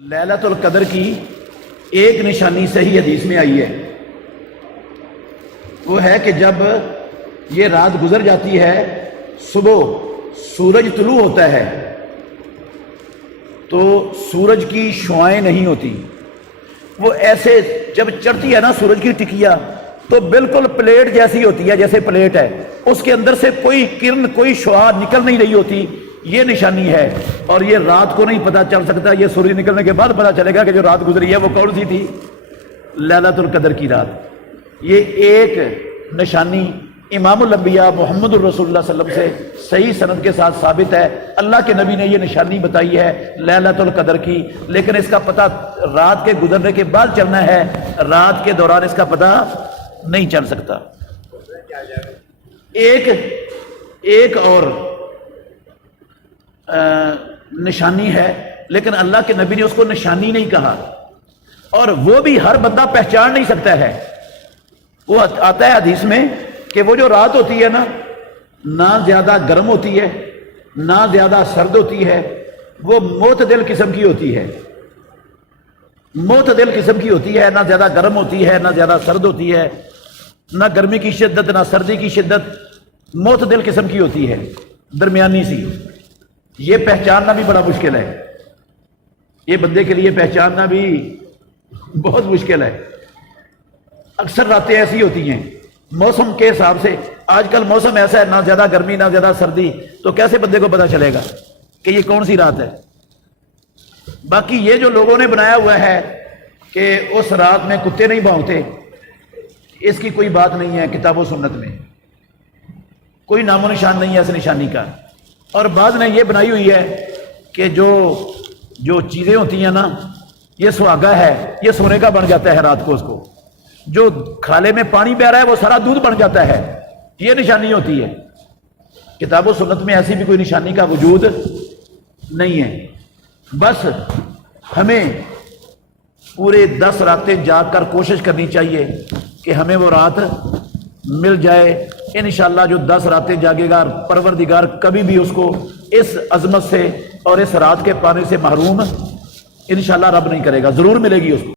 لیلۃ القدر کی ایک نشانی صحیح حدیث میں آئی ہے، وہ ہے کہ جب یہ رات گزر جاتی ہے، صبح سورج طلوع ہوتا ہے تو سورج کی شعاعیں نہیں ہوتی، وہ ایسے جب چڑھتی ہے نا سورج کی ٹکیا تو بالکل پلیٹ جیسی ہوتی ہے، جیسے پلیٹ ہے، اس کے اندر سے کوئی کرن کوئی شعاع نکل نہیں رہی ہوتی۔ یہ نشانی ہے، اور یہ رات کو نہیں پتہ چل سکتا، یہ سورج نکلنے کے بعد پتہ چلے گا کہ جو رات گزری ہے وہ کون سی تھی، لیلۃ القدر کی رات۔ یہ ایک نشانی امام الانبیاء محمد الرسول اللہ صلی اللہ علیہ وسلم سے صحیح سند کے ساتھ ثابت ہے۔ اللہ کے نبی نے یہ نشانی بتائی ہے لیلۃ القدر کی، لیکن اس کا پتہ رات کے گزرنے کے بعد چلنا ہے، رات کے دوران اس کا پتہ نہیں چل سکتا۔ ایک اور نشانی ہے، لیکن اللہ کے نبی نے اس کو نشانی نہیں کہا، اور وہ بھی ہر بندہ پہچان نہیں سکتا ہے۔ وہ آتا ہے حدیث میں کہ وہ جو رات ہوتی ہے نا، نہ زیادہ گرم ہوتی ہے نہ زیادہ سرد ہوتی ہے، وہ معتدل قسم کی ہوتی ہے، معتدل قسم کی ہوتی ہے، نہ زیادہ گرم ہوتی ہے نہ زیادہ سرد ہوتی ہے، نہ گرمی کی شدت نہ سردی کی شدت، معتدل قسم کی ہوتی ہے، درمیانی سی۔ یہ پہچاننا بھی بڑا مشکل ہے، یہ بندے کے لیے پہچاننا بھی بہت مشکل ہے۔ اکثر راتیں ایسی ہوتی ہیں موسم کے حساب سے، آج کل موسم ایسا ہے، نہ زیادہ گرمی نہ زیادہ سردی، تو کیسے بندے کو پتہ چلے گا کہ یہ کون سی رات ہے؟ باقی یہ جو لوگوں نے بنایا ہوا ہے کہ اس رات میں کتے نہیں بھونکتے، اس کی کوئی بات نہیں ہے، کتاب و سنت میں کوئی نام و نشان نہیں ہے اس نشانی کا۔ اور بعض نے یہ بنائی ہوئی ہے کہ جو چیزیں ہوتی ہیں نا، یہ سہاگا ہے، یہ سونے کا بن جاتا ہے رات کو، اس کو جو کھالے میں پانی بہ رہا ہے وہ سارا دودھ بن جاتا ہے، یہ نشانی ہوتی ہے۔ کتاب و سنت میں ایسی بھی کوئی نشانی کا وجود نہیں ہے۔ بس ہمیں پورے 10 راتیں جاگ کر کوشش کرنی چاہیے کہ ہمیں وہ رات مل جائے۔ انشاءاللہ جو 10 راتیں جاگے گا، پروردگار کبھی بھی اس کو اس عظمت سے اور اس رات کے پانے سے محروم انشاءاللہ رب نہیں کرے گا، ضرور ملے گی اس کو۔